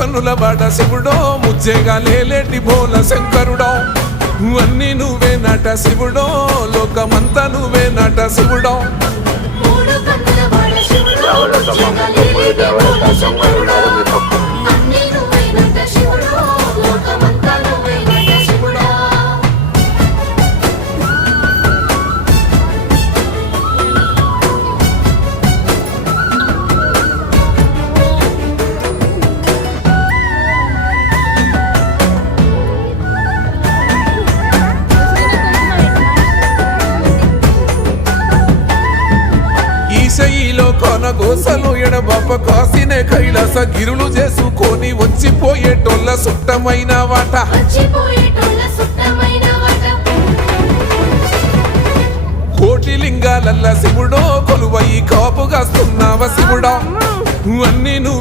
కన్నుల బాట శివుడో ముజ్జేగా లేలేటి బోల శంకరుడో అన్నీ నువ్వే నట శివుడో లోకమంతా నువ్వే నట శివుడో ఈశయిలో కొనగోసలు ఎడబాప కాసినే కైలాస గిరులు చేసుకొని వచ్చిపోయేటోళ్ళ సుట్టమైన వాట కోటి లింగాలల్ల శివుడో కొలువయి కాపుగాస్తున్నావ శివుడా అన్నీ నువ్వే